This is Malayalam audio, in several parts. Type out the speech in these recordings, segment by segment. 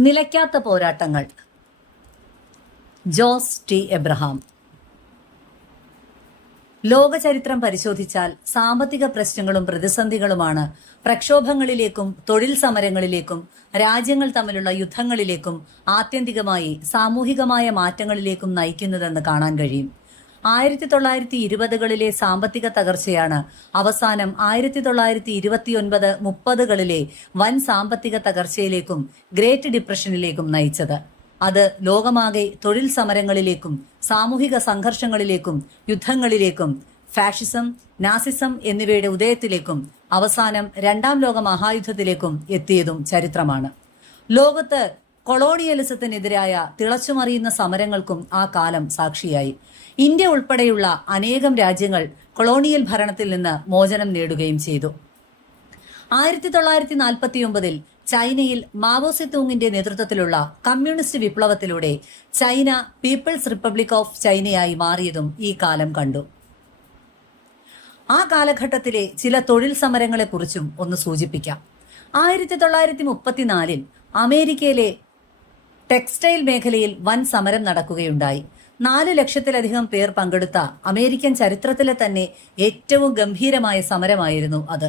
നിലയ്ക്കാത്ത പോരാട്ടങ്ങൾ. ജോസ് ടി. എബ്രഹാം. ലോകചരിത്രം പരിശോധിച്ചാൽ സാമ്പത്തിക പ്രശ്നങ്ങളും പ്രതിസന്ധികളുമാണ് പ്രക്ഷോഭങ്ങളിലേക്കും തൊഴിൽ സമരങ്ങളിലേക്കും രാജ്യങ്ങൾ തമ്മിലുള്ള യുദ്ധങ്ങളിലേക്കും ആത്യന്തികമായി സാമൂഹികമായ മാറ്റങ്ങളിലേക്കും നയിക്കുന്നതെന്ന് കാണാൻ കഴിയും. ആയിരത്തി തൊള്ളായിരത്തി ഇരുപതുകളിലെ സാമ്പത്തിക തകർച്ചയാണ്. അവസാനം ആയിരത്തി തൊള്ളായിരത്തി ഇരുപത്തിയൊൻപത് മുപ്പതുകളിലെ വൻ സാമ്പത്തിക തകർച്ചയിലേക്കും ഗ്രേറ്റ് ഡിപ്രഷനിലേക്കും നയിച്ചത്. അത് ലോകമാകെ തൊഴിൽ സമരങ്ങളിലേക്കും സാമൂഹിക സംഘർഷങ്ങളിലേക്കും യുദ്ധങ്ങളിലേക്കും ഫാഷിസം നാസിസം എന്നിവയുടെ ഉദയത്തിലേക്കും അവസാനം രണ്ടാം ലോക മഹായുദ്ധത്തിലേക്കും എത്തിയതും ചരിത്രമാണ്. ലോകത്ത് കൊളോണിയലിസത്തിനെതിരായ തിളച്ചുമറിയുന്ന സമരങ്ങൾക്കും ആ കാലം സാക്ഷിയായി. ഇന്ത്യ ഉൾപ്പെടെയുള്ള അനേകം രാജ്യങ്ങൾ കൊളോണിയൽ ഭരണത്തിൽ നിന്ന് മോചനം നേടുകയും ചെയ്തു. ആയിരത്തി തൊള്ളായിരത്തി നാൽപ്പത്തി ഒമ്പതിൽ ചൈനയിൽ മാവോ സെതൂങ്ങിന്റെ നേതൃത്വത്തിലുള്ള കമ്മ്യൂണിസ്റ്റ് വിപ്ലവത്തിലൂടെ ചൈന പീപ്പിൾസ് റിപ്പബ്ലിക് ഓഫ് ചൈനയായി മാറിയതും ഈ കാലം കണ്ടു. ആ കാലഘട്ടത്തിലെ ചില തൊഴിൽ സമരങ്ങളെക്കുറിച്ചും ഒന്ന് സൂചിപ്പിക്കാം. ആയിരത്തി തൊള്ളായിരത്തി മുപ്പത്തിനാലിൽ അമേരിക്കയിലെ ടെക്സ്റ്റൈൽ മേഖലയിൽ വൻ സമരം നടക്കുകയുണ്ടായി. നാല് ലക്ഷത്തിലധികം പേർ പങ്കെടുത്ത അമേരിക്കൻ ചരിത്രത്തിലെ തന്നെ ഏറ്റവും ഗംഭീരമായ സമരമായിരുന്നു അത്.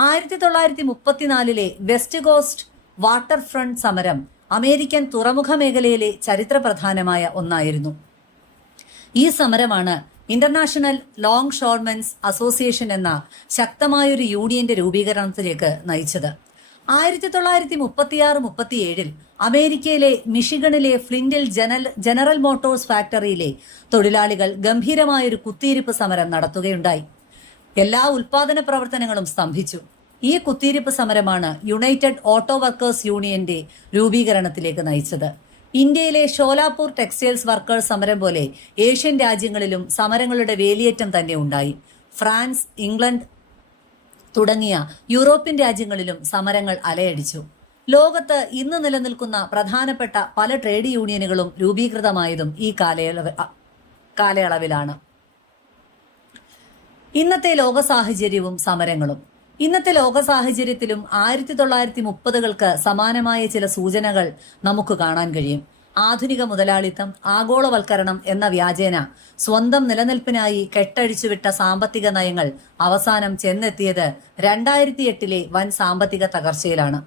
ആയിരത്തി തൊള്ളായിരത്തി മുപ്പത്തിനാലിലെ വെസ്റ്റ് കോസ്റ്റ് വാട്ടർ ഫ്രണ്ട് സമരം അമേരിക്കൻ തുറമുഖ മേഖലയിലെ ചരിത്രപ്രധാനമായ ഒന്നായിരുന്നു. ഈ സമരമാണ് ഇന്റർനാഷണൽ ലോങ് ഷോർമെൻസ് അസോസിയേഷൻ എന്ന ശക്തമായൊരു യൂണിയന്റെ രൂപീകരണത്തിലേക്ക് നയിച്ചത്. ആയിരത്തി തൊള്ളായിരത്തി മുപ്പത്തിയാറ് മുപ്പത്തിയേഴിൽ അമേരിക്കയിലെ മിഷിഗണിലെ ഫ്ലിൻഡിൽ ജനറൽ മോട്ടോഴ്സ് ഫാക്ടറിയിലെ തൊഴിലാളികൾ ഗംഭീരമായൊരു കുത്തിയിരിപ്പ് സമരം നടത്തുകയുണ്ടായി. എല്ലാ ഉൽപാദന പ്രവർത്തനങ്ങളും സ്തംഭിച്ചു. ഈ കുത്തിയിരിപ്പ് സമരമാണ് യുണൈറ്റഡ് ഓട്ടോ വർക്കേഴ്സ് യൂണിയന്റെ രൂപീകരണത്തിലേക്ക് നയിച്ചത്. ഇന്ത്യയിലെ ഷോലാപൂർ ടെക്സ്റ്റൈൽസ് വർക്കേഴ്സ് സമരം പോലെ ഏഷ്യൻ രാജ്യങ്ങളിലും സമരങ്ങളുടെ വേലിയേറ്റം തന്നെ ഉണ്ടായി. ഫ്രാൻസ് ഇംഗ്ലണ്ട് തുടങ്ങിയ യൂറോപ്യൻ രാജ്യങ്ങളിലും സമരങ്ങൾ അലയടിച്ചു. ലോകത്ത് ഇന്ന് നിലനിൽക്കുന്ന പ്രധാനപ്പെട്ട പല ട്രേഡ് യൂണിയനുകളും രൂപീകൃതമായതും ഈ കാലയളവ് കാലയളവിലാണ്. ഇന്നത്തെ ലോക സാഹചര്യവും സമരങ്ങളും. ഇന്നത്തെ ലോക സാഹചര്യത്തിലും ആയിരത്തി തൊള്ളായിരത്തി മുപ്പതുകൾക്ക് സമാനമായ ചില സൂചനകൾ നമുക്ക് കാണാൻ കഴിയും. ആധുനിക മുതലാളിത്തം ആഗോളവൽക്കരണം എന്ന വ്യാജേന സ്വന്തം നിലനിൽപ്പിനായി കെട്ടഴിച്ചുവിട്ട സാമ്പത്തിക നയങ്ങൾ അവസാനം ചെന്നെത്തിയത് രണ്ടായിരത്തി എട്ടിലെ വൻ സാമ്പത്തിക തകർച്ചയിലാണ്.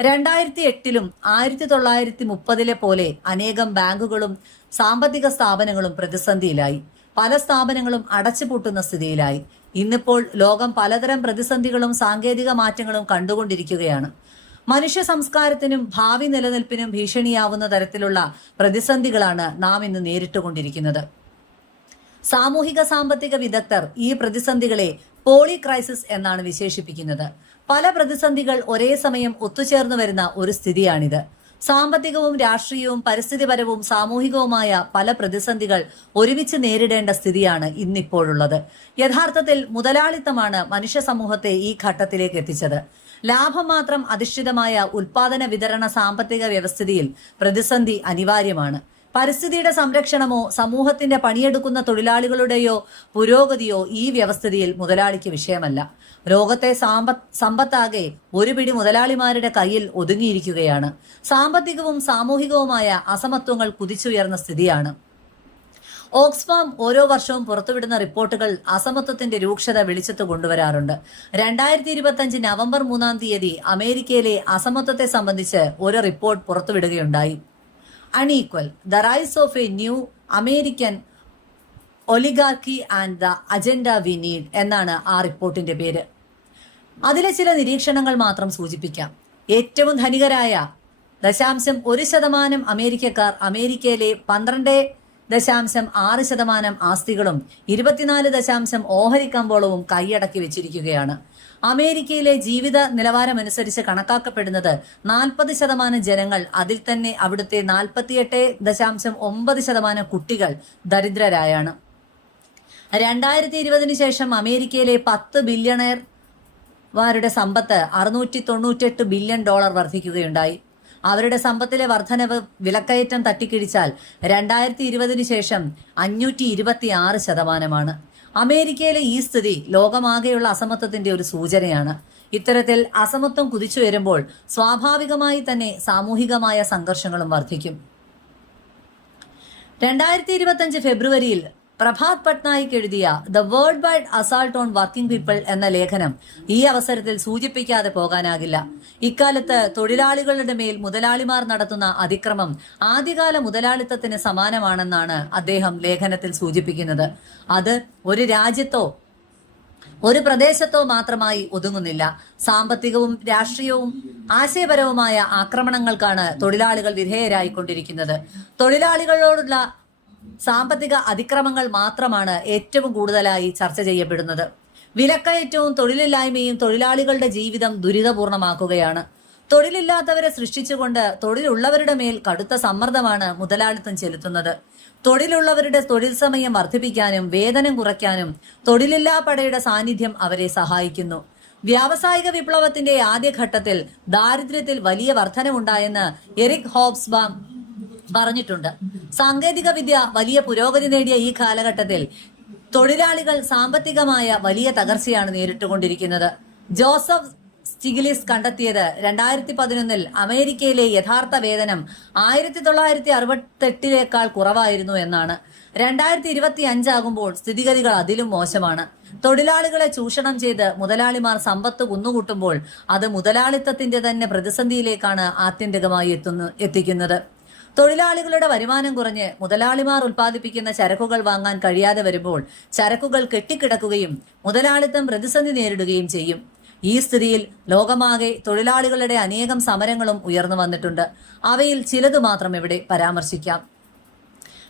രണ്ടായിരത്തി എട്ടിലും ആയിരത്തി തൊള്ളായിരത്തി മുപ്പതിലെ പോലെ അനേകം ബാങ്കുകളും സാമ്പത്തിക സ്ഥാപനങ്ങളും പ്രതിസന്ധിയിലായി. പല സ്ഥാപനങ്ങളും അടച്ചുപൂട്ടുന്ന സ്ഥിതിയിലായി. ഇന്നിപ്പോൾ ലോകം പലതരം പ്രതിസന്ധികളും സാങ്കേതിക മാറ്റങ്ങളും കണ്ടുകൊണ്ടിരിക്കുകയാണ്. മനുഷ്യ സംസ്കാരത്തിനും ഭാവി നിലനിൽപ്പിനും ഭീഷണിയാവുന്ന തരത്തിലുള്ള പ്രതിസന്ധികളാണ് നാം ഇന്ന് നേരിട്ടുകൊണ്ടിരിക്കുന്നത്. സാമൂഹിക സാമ്പത്തിക വിദഗ്ധർ ഈ പ്രതിസന്ധികളെ പോളി ക്രൈസിസ് എന്നാണ് വിശേഷിപ്പിക്കുന്നത്. പല പ്രതിസന്ധികൾ ഒരേ സമയം ഒത്തുചേർന്നു വരുന്ന ഒരു സ്ഥിതിയാണിത്. സാമ്പത്തികവും രാഷ്ട്രീയവും പരിസ്ഥിതിപരവും സാമൂഹികവുമായ പല പ്രതിസന്ധികൾ ഒരുമിച്ച് നേരിടേണ്ട സ്ഥിതിയാണ് ഇന്നിപ്പോഴുള്ളത്. യഥാർത്ഥത്തിൽ മുതലാളിത്തമാണ് മനുഷ്യ സമൂഹത്തെ ഈ ഘട്ടത്തിലേക്ക് എത്തിച്ചത്. ലാഭം മാത്രം അധിഷ്ഠിതമായ ഉൽപാദന വിതരണ സാമ്പത്തിക വ്യവസ്ഥിതിയിൽ പ്രതിസന്ധി അനിവാര്യമാണ്. പരിസ്ഥിതിയുടെ സംരക്ഷണമോ സമൂഹത്തിന്റെ പണിയെടുക്കുന്ന തൊഴിലാളികളുടെയോ പുരോഗതിയോ ഈ വ്യവസ്ഥിതിയിൽ മുതലാളിക്ക് വിഷയമല്ല. ലോകത്തെ സാമ്പ സമ്പത്താകെ ഒരു പിടി മുതലാളിമാരുടെ കയ്യിൽ ഒതുങ്ങിയിരിക്കുകയാണ്. സാമ്പത്തികവും സാമൂഹികവുമായ അസമത്വങ്ങൾ കുതിച്ചുയർന്ന സ്ഥിതിയാണ്. ഓക്സ്ഫാം ഓരോ വർഷവും പുറത്തുവിടുന്ന റിപ്പോർട്ടുകൾ അസമത്വത്തിന്റെ രൂക്ഷത വെളിച്ചത്ത് കൊണ്ടുവരാറുണ്ട്. രണ്ടായിരത്തി ഇരുപത്തി നവംബർ മൂന്നാം തീയതി അമേരിക്കയിലെ അസമത്വത്തെ സംബന്ധിച്ച് ഒരു report പുറത്തുവിടുകയുണ്ടായി. Unequal the rise of a new American oligarchy and the agenda we need എന്നാണ് ആ റിപ്പോർട്ടിന്റെ പേര്. അതിലെ ചില നിരീക്ഷണങ്ങൾ മാത്രം സൂചിപ്പിക്കാം. ഏറ്റവും ധനികരായ ദശാംശം ഒരു ശതമാനം അമേരിക്കക്കാർ അമേരിക്കയിലെ പന്ത്രണ്ട് ദശാംശം ആറ് ശതമാനം ആസ്തികളും ഇരുപത്തിനാല് ദശാംശം ഓഹരി കമ്പോളവും കൈയടക്കി വെച്ചിരിക്കുകയാണ്. അമേരിക്കയിലെ ജീവിത നിലവാരമനുസരിച്ച് കണക്കാക്കപ്പെടുന്നത് നാൽപ്പത് ശതമാനം ജനങ്ങൾ അതിൽ തന്നെ അവിടുത്തെ നാൽപ്പത്തിയെട്ട് ദശാംശം ഒമ്പത് ശതമാനം കുട്ടികൾ ദരിദ്രരായാണ്. രണ്ടായിരത്തി ഇരുപതിന് ശേഷം അമേരിക്കയിലെ പത്ത് ബില്യണയർ വാരുടെ സമ്പത്ത് അറുന്നൂറ്റി തൊണ്ണൂറ്റെട്ട് ബില്യൺ ഡോളർ വർദ്ധിക്കുകയുണ്ടായി. അവരുടെ സമ്പത്തിലെ വർധനവ് വിലക്കയറ്റം തട്ടിക്കിടിച്ചാൽ രണ്ടായിരത്തി ഇരുപതിന് ശേഷം അഞ്ഞൂറ്റി ഇരുപത്തി ആറ് ശതമാനമാണ്. അമേരിക്കയിലെ ഈ സ്ഥിതി ലോകമാകെയുള്ള അസമത്വത്തിന്റെ ഒരു സൂചനയാണ്. ഇത്തരത്തിൽ അസമത്വം കുതിച്ചു വരുമ്പോൾ സ്വാഭാവികമായി തന്നെ സാമൂഹികമായ സംഘർഷങ്ങളും വർദ്ധിക്കും രണ്ടായിരത്തി ഇരുപത്തഞ്ച് ഫെബ്രുവരിയിൽ പ്രഭാത് പട്നായിക് എഴുതിയ the worldwide assault on working people എന്ന ലേഖനം ഈ അവസരത്തിൽ സൂചിപ്പിക്കാതെ പോകാനാകില്ല. ഇക്കാലത്ത് തൊഴിലാളികളുടെ മേൽ മുതലാളിമാർ നടത്തുന്ന അതിക്രമം ആദ്യകാല മുതലാളിത്തത്തിന് സമാനമാണെന്നാണ് അദ്ദേഹം ലേഖനത്തിൽ സൂചിപ്പിക്കുന്നത്. അത് ഒരു രാജ്യത്തോ ഒരു പ്രദേശത്തോ മാത്രമായി ഒതുങ്ങുന്നില്ല. സാമ്പത്തികവും രാഷ്ട്രീയവും ആശയപരവുമായ ആക്രമണങ്ങൾക്കാണ് തൊഴിലാളികൾ വിധേയരായിക്കൊണ്ടിരിക്കുന്നത്. തൊഴിലാളികളോടുള്ള സാമ്പത്തിക അതിക്രമങ്ങൾ മാത്രമാണ് ഏറ്റവും കൂടുതലായി ചർച്ച ചെയ്യപ്പെടുന്നത്. വിലക്കയറ്റവും തൊഴിലില്ലായ്മയും തൊഴിലാളികളുടെ ജീവിതം ദുരിതപൂർണമാക്കുകയാണ്. തൊഴിലില്ലാത്തവരെ സൃഷ്ടിച്ചുകൊണ്ട് തൊഴിലുള്ളവരുടെ മേൽ കടുത്ത സമ്മർദ്ദമാണ് മുതലാളിത്തം ചെലുത്തുന്നത്. തൊഴിലുള്ളവരുടെ തൊഴിൽ സമയം വർദ്ധിപ്പിക്കാനും വേതനം കുറയ്ക്കാനും തൊഴിലില്ലാ പടയുടെ സാന്നിധ്യം അവരെ സഹായിക്കുന്നു. വ്യാവസായിക വിപ്ലവത്തിന്റെ ആദ്യഘട്ടത്തിൽ ദാരിദ്ര്യത്തിൽ വലിയ വർധനമുണ്ടായെന്ന് എറിക് ഹോബ്സ്ബാം പറഞ്ഞിട്ടുണ്ട്. സാങ്കേതിക വിദ്യ വലിയ പുരോഗതി നേടിയ ഈ കാലഘട്ടത്തിൽ തൊഴിലാളികൾ സാമ്പത്തികമായ വലിയ തകർച്ചയാണ് നേരിട്ടുകൊണ്ടിരിക്കുന്നത്. ജോസഫ് സ്റ്റിഗിലിസ് കണ്ടെത്തിയത് രണ്ടായിരത്തി പതിനൊന്നിൽ അമേരിക്കയിലെ യഥാർത്ഥ വേതനം ആയിരത്തി തൊള്ളായിരത്തി അറുപത്തെട്ടിനേക്കാൾ കുറവായിരുന്നു എന്നാണ്. രണ്ടായിരത്തി ഇരുപത്തി അഞ്ചാകുമ്പോൾ സ്ഥിതിഗതികൾ അതിലും മോശമാണ്. തൊഴിലാളികളെ ചൂഷണം ചെയ്ത് മുതലാളിമാർ സമ്പത്ത് കുന്നുകൂട്ടുമ്പോൾ അത് മുതലാളിത്തത്തിന്റെ തന്നെ പ്രതിസന്ധിയിലേക്കാണ് ആത്യന്തികമായി എത്തുന്നു എത്തിക്കുന്നത്. തൊഴിലാളികളുടെ വരുമാനം കുറഞ്ഞ് മുതലാളിമാർ ഉൽപ്പാദിപ്പിക്കുന്ന ചരക്കുകൾ വാങ്ങാൻ കഴിയാതെ വരുമ്പോൾ ചരക്കുകൾ കെട്ടിക്കിടക്കുകയും മുതലാളിത്തം പ്രതിസന്ധി നേരിടുകയും ചെയ്യും. ഈ സ്ഥിതിയിൽ ലോകമാകെ തൊഴിലാളികളുടെ അനേകം സമരങ്ങളും ഉയർന്നു വന്നിട്ടുണ്ട്. അവയിൽ ചിലത് മാത്രം ഇവിടെ പരാമർശിക്കാം.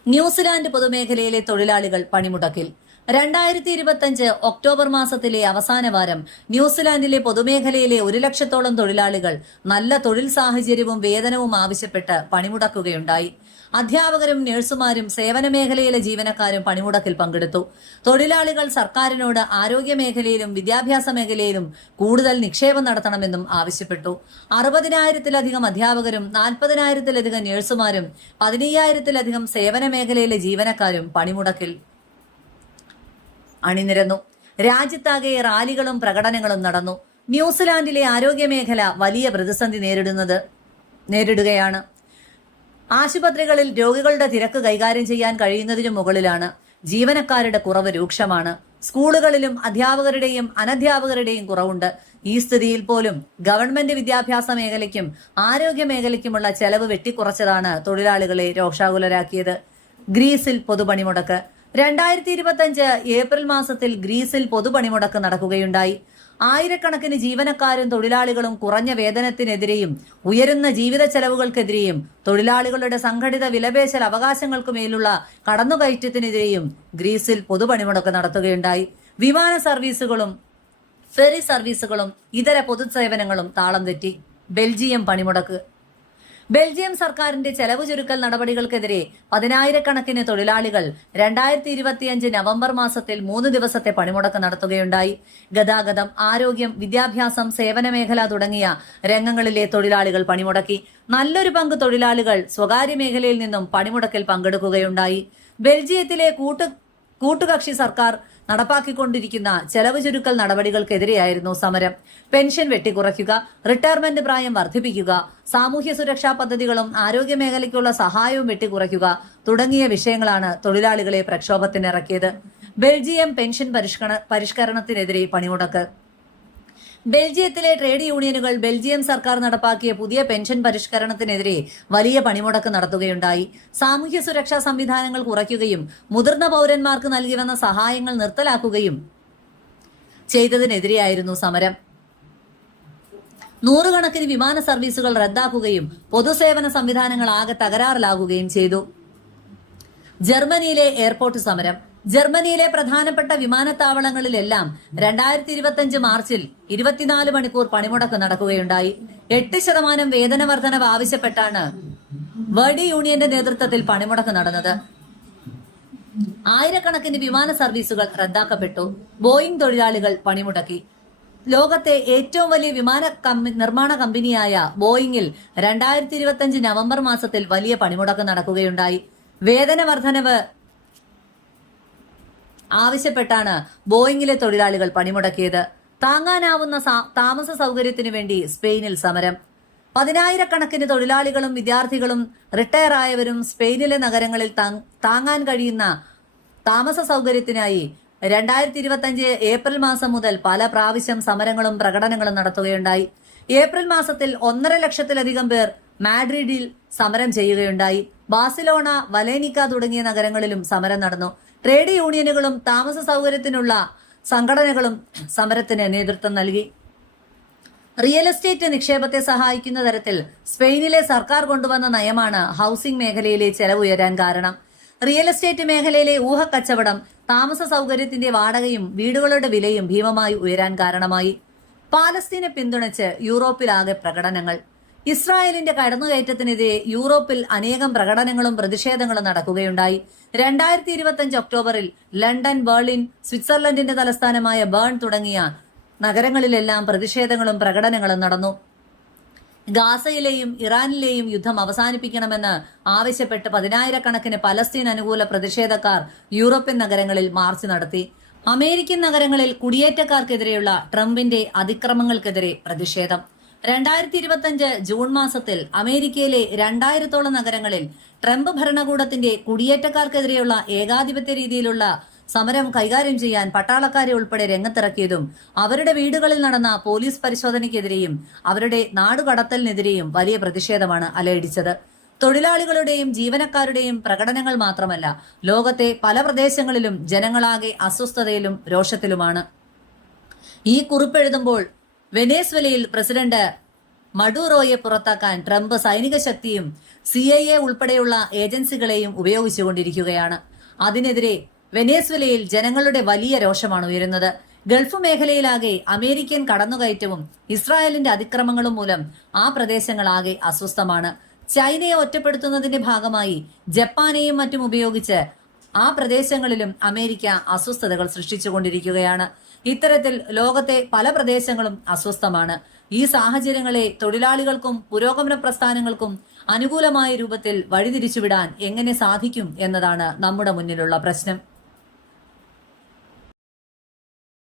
ന്യൂസിലാൻഡ് പൊതുമേഖലയിലെ തൊഴിലാളികൾ പണിമുടക്കിൽ. രണ്ടായിരത്തി ഇരുപത്തഞ്ച് ഒക്ടോബർ മാസത്തിലെ അവസാന വാരം ന്യൂസിലാൻഡിലെ പൊതുമേഖലയിലെ ഒരു ലക്ഷത്തോളം തൊഴിലാളികൾ നല്ല തൊഴിൽ സാഹചര്യവും വേതനവും ആവശ്യപ്പെട്ട് പണിമുടക്കുകയുണ്ടായി. അധ്യാപകരും നഴ്സുമാരും സേവന മേഖലയിലെ ജീവനക്കാരും പണിമുടക്കിൽ പങ്കെടുത്തു. തൊഴിലാളികൾ സർക്കാരിനോട് ആരോഗ്യ മേഖലയിലും വിദ്യാഭ്യാസ മേഖലയിലും കൂടുതൽ നിക്ഷേപം നടത്തണമെന്നും ആവശ്യപ്പെട്ടു. അറുപതിനായിരത്തിലധികം അധ്യാപകരും നാൽപ്പതിനായിരത്തിലധികം നഴ്സുമാരും പതിനയ്യായിരത്തിലധികം സേവന മേഖലയിലെ ജീവനക്കാരും പണിമുടക്കിൽ അണിനിരന്നു. രാജ്യത്താകെ റാലികളും പ്രകടനങ്ങളും നടന്നു. ന്യൂസിലാൻഡിലെ ആരോഗ്യ മേഖല വലിയ പ്രതിസന്ധി നേരിടുന്നത് നേരിടുകയാണ്. ആശുപത്രികളിൽ രോഗികളുടെ തിരക്ക് കൈകാര്യം ചെയ്യാൻ കഴിയുന്നതിനു മുകളിലാണ്. ജീവനക്കാരുടെ കുറവ് രൂക്ഷമാണ്. സ്കൂളുകളിലും അധ്യാപകരുടെയും അനധ്യാപകരുടെയും കുറവുണ്ട്. ഈ സ്ഥിതിയിൽ പോലും ഗവൺമെന്റ് വിദ്യാഭ്യാസ മേഖലയ്ക്കും ആരോഗ്യ മേഖലയ്ക്കുമുള്ള ചെലവ് വെട്ടിക്കുറച്ചതാണ് തൊഴിലാളികളെ രോഷാകുലരാക്കിയത്. ഗ്രീസിൽ പൊതുപണിമുടക്ക്. രണ്ടായിരത്തി ഇരുപത്തഞ്ച് ഏപ്രിൽ മാസത്തിൽ ഗ്രീസിൽ പൊതുപണിമുടക്ക് നടക്കുകയുണ്ടായി. ആയിരക്കണക്കിന് ജീവനക്കാരും തൊഴിലാളികളും കുറഞ്ഞ വേതനത്തിനെതിരെയും ഉയരുന്ന ജീവിത ചെലവുകൾക്കെതിരെയും തൊഴിലാളികളുടെ സംഘടിത വിലപേശൽ അവകാശങ്ങൾക്കു മേലുള്ള കടന്നുകയറ്റത്തിനെതിരെയും ഗ്രീസിൽ പൊതുപണിമുടക്ക് നടത്തുകയുണ്ടായി. വിമാന സർവീസുകളും ഫെറി സർവീസുകളും ഇതര പൊതുസേവനങ്ങളും താളം തെറ്റി. ബെൽജിയം പണിമുടക്ക്. ബെൽജിയം സർക്കാരിന്റെ ചെലവ് ചുരുക്കൽ നടപടികൾക്കെതിരെ പതിനായിരക്കണക്കിന് തൊഴിലാളികൾ രണ്ടായിരത്തി ഇരുപത്തിയഞ്ച് നവംബർ മാസത്തിൽ മൂന്ന് ദിവസത്തെ പണിമുടക്ക് നടത്തുകയുണ്ടായി. ഗതാഗതം ആരോഗ്യം വിദ്യാഭ്യാസം സേവന മേഖല തുടങ്ങിയ രംഗങ്ങളിലെ തൊഴിലാളികൾ പണിമുടക്കി. നല്ലൊരു പങ്ക് തൊഴിലാളികൾ സ്വകാര്യ മേഖലയിൽ നിന്നും പണിമുടക്കിൽ പങ്കെടുക്കുകയുണ്ടായി. ബെൽജിയത്തിലെ കൂട്ടു കൂട്ടുകക്ഷി സർക്കാർ നടപ്പാക്കിക്കൊണ്ടിരിക്കുന്ന ചെലവ് ചുരുക്കൽ നടപടികൾക്കെതിരെയായിരുന്നു സമരം. പെൻഷൻ വെട്ടിക്കുറയ്ക്കുക റിട്ടയർമെന്റ് പ്രായം വർദ്ധിപ്പിക്കുക സാമൂഹ്യ സുരക്ഷാ പദ്ധതികളും ആരോഗ്യ മേഖലയ്ക്കുള്ള സഹായവും വെട്ടിക്കുറയ്ക്കുക തുടങ്ങിയ വിഷയങ്ങളാണ് തൊഴിലാളികളെ പ്രക്ഷോഭത്തിനിറക്കിയത്. ബെൽജിയം പെൻഷൻ പരിഷ്കരണ പരിഷ്കരണത്തിനെതിരെ പണിമുടക്ക്. ബെൽജിയത്തിലെ ട്രേഡ് യൂണിയനുകൾ ബെൽജിയം സർക്കാർ നടപ്പാക്കിയ പുതിയ പെൻഷൻ പരിഷ്കരണത്തിനെതിരെ വലിയ പണിമുടക്ക് നടത്തുകയുണ്ടായി. സാമൂഹ്യ സുരക്ഷാ സംവിധാനങ്ങൾ കുറയ്ക്കുകയും മുതിർന്ന പൗരന്മാർക്ക് നൽകി വന്ന സഹായങ്ങൾ നിർത്തലാക്കുകയും ചെയ്തതിനെതിരെയായിരുന്നു സമരം. നൂറുകണക്കിന് വിമാന സർവീസുകൾ റദ്ദാക്കുകയും പൊതുസേവന സംവിധാനങ്ങൾ ആകെ തകരാറിലാകുകയും ചെയ്തു. ജർമ്മനിയിലെ എയർപോർട്ട് സമരം. ജർമ്മനിയിലെ പ്രധാനപ്പെട്ട വിമാനത്താവളങ്ങളിലെല്ലാം രണ്ടായിരത്തി ഇരുപത്തിയഞ്ച് മാർച്ചിൽ ഇരുപത്തിനാല് മണിക്കൂർ പണിമുടക്ക് നടക്കുകയുണ്ടായി. എട്ട് ശതമാനം വേതന വർധനവ് ആവശ്യപ്പെട്ടാണ് വേൾഡ് യൂണിയന്റെ നേതൃത്വത്തിൽ പണിമുടക്ക് നടന്നത്. ആയിരക്കണക്കിന് വിമാന സർവീസുകൾ റദ്ദാക്കപ്പെട്ടു. ബോയിംഗ് തൊഴിലാളികൾ പണിമുടക്കി. ലോകത്തെ ഏറ്റവും വലിയ വിമാന നിർമ്മാണ കമ്പനിയായ ബോയിങ്ങിൽ രണ്ടായിരത്തി ഇരുപത്തിയഞ്ച് നവംബർ മാസത്തിൽ വലിയ പണിമുടക്ക് നടക്കുകയുണ്ടായി. വേതന വർധനവ് ആവശ്യപ്പെട്ടാണ് ബോയിങ്ങിലെ തൊഴിലാളികൾ പണിമുടക്കിയത്. താങ്ങാനാവുന്ന താമസ സൗകര്യത്തിനു വേണ്ടി സ്പെയിനിൽ സമരം. പതിനായിരക്കണക്കിന് തൊഴിലാളികളും വിദ്യാർത്ഥികളും റിട്ടയറായവരും സ്പെയിനിലെ നഗരങ്ങളിൽ താങ്ങാൻ കഴിയുന്ന താമസ സൗകര്യത്തിനായി രണ്ടായിരത്തി ഇരുപത്തഞ്ച് ഏപ്രിൽ മാസം മുതൽ പല പ്രാവശ്യം സമരങ്ങളും പ്രകടനങ്ങളും നടത്തുകയുണ്ടായി. ഏപ്രിൽ മാസത്തിൽ ഒന്നര ലക്ഷത്തിലധികം പേർ മാഡ്രിഡിൽ സമരം ചെയ്യുകയുണ്ടായി. ബാസിലോണ വലേനിക്ക തുടങ്ങിയ നഗരങ്ങളിലും സമരം നടന്നു. ട്രേഡ് യൂണിയനുകളും താമസ സൗകര്യത്തിനുള്ള സംഘടനകളും സമരത്തിന് നേതൃത്വം നൽകി. റിയൽ എസ്റ്റേറ്റ് നിക്ഷേപത്തെ സഹായിക്കുന്ന തരത്തിൽ സ്പെയിനിലെ സർക്കാർ കൊണ്ടുവന്ന നയമാണ് ഹൗസിംഗ് മേഖലയിലെ ചെലവ് ഉയരാൻ കാരണം. റിയൽ എസ്റ്റേറ്റ് മേഖലയിലെ ഊഹക്കച്ചവടം താമസ സൗകര്യത്തിന്റെ വാടകയും വീടുകളുടെ വിലയും ഭീമമായി ഉയരാൻ കാരണമായി. പാലസ്തീനെ പിന്തുണച്ച് യൂറോപ്പിലാകെ പ്രകടനങ്ങൾ. ഇസ്രായേലിന്റെ കടന്നുകയറ്റത്തിനെതിരെ യൂറോപ്പിൽ അനേകം പ്രകടനങ്ങളും പ്രതിഷേധങ്ങളും നടക്കുകയുണ്ടായി. രണ്ടായിരത്തി ഇരുപത്തിയഞ്ച് ഒക്ടോബറിൽ ലണ്ടൻ ബെർലിൻ സ്വിറ്റ്സർലൻഡിന്റെ തലസ്ഥാനമായ ബേൺ തുടങ്ങിയ നഗരങ്ങളിലെല്ലാം പ്രതിഷേധങ്ങളും പ്രകടനങ്ങളും നടന്നു. ഗാസയിലെയും ഇറാനിലെയും യുദ്ധം അവസാനിപ്പിക്കണമെന്ന് ആവശ്യപ്പെട്ട് പതിനായിരക്കണക്കിന് പലസ്തീൻ അനുകൂല പ്രതിഷേധക്കാർ യൂറോപ്യൻ നഗരങ്ങളിൽ മാർച്ച് നടത്തി. അമേരിക്കൻ നഗരങ്ങളിൽ കുടിയേറ്റക്കാർക്കെതിരെയുള്ള ട്രംപിന്റെ അതിക്രമങ്ങൾക്കെതിരെ പ്രതിഷേധം. രണ്ടായിരത്തി ഇരുപത്തിയഞ്ച് ജൂൺ മാസത്തിൽ അമേരിക്കയിലെ രണ്ടായിരത്തോളം നഗരങ്ങളിൽ ട്രംപ് ഭരണകൂടത്തിന്റെ കുടിയേറ്റക്കാർക്കെതിരെയുള്ള ഏകാധിപത്യ രീതിയിലുള്ള സമരം കൈകാര്യം ചെയ്യാൻ പട്ടാളക്കാരെ ഉൾപ്പെടെ രംഗത്തിറക്കിയതും അവരുടെ വീടുകളിൽ നടന്ന പോലീസ് പരിശോധനയ്ക്കെതിരെയും അവരുടെ നാടുകടത്തലിനെതിരെയും വലിയ പ്രതിഷേധമാണ് അലയടിച്ചത്. തൊഴിലാളികളുടെയും ജീവനക്കാരുടെയും പ്രകടനങ്ങൾ മാത്രമല്ല ലോകത്തെ പല പ്രദേശങ്ങളിലും ജനങ്ങളാകെ അസ്വസ്ഥതയിലും രോഷത്തിലുമാണ്. ഈ കുറിപ്പെഴുതുമ്പോൾ വെനേസ്വലയിൽ പ്രസിഡന്റ് മഡൂറോയെ പുറത്താക്കാൻ ട്രംപ് സൈനിക ശക്തിയും സി ഐ എ ഉൾപ്പെടെയുള്ള ഏജൻസികളെയും ഉപയോഗിച്ചുകൊണ്ടിരിക്കുകയാണ്. അതിനെതിരെ വെനേസ്വലയിൽ ജനങ്ങളുടെ വലിയ രോഷമാണ് ഉയരുന്നത്. ഗൾഫ് മേഖലയിലാകെ അമേരിക്കൻ കടന്നുകയറ്റവും ഇസ്രായേലിന്റെ അതിക്രമങ്ങളും മൂലം ആ പ്രദേശങ്ങളാകെ അസ്വസ്ഥമാണ്. ചൈനയെ ഒറ്റപ്പെടുത്തുന്നതിന്റെ ഭാഗമായി ജപ്പാനെയും മറ്റും ഉപയോഗിച്ച് ആ പ്രദേശങ്ങളിലും അമേരിക്ക അസ്വസ്ഥതകൾ സൃഷ്ടിച്ചുകൊണ്ടിരിക്കുകയാണ്. ഇത്തരത്തിൽ ലോകത്തെ പല പ്രദേശങ്ങളും അസ്വസ്ഥമാണ്. ഈ സാഹചര്യങ്ങളെ തൊഴിലാളികൾക്കും പുരോഗമന പ്രസ്ഥാനങ്ങൾക്കും അനുകൂലമായ രൂപത്തിൽ വഴിതിരിച്ചുവിടാൻ എങ്ങനെ സാധിക്കും എന്നതാണ് നമ്മുടെ മുന്നിലുള്ള പ്രശ്നം.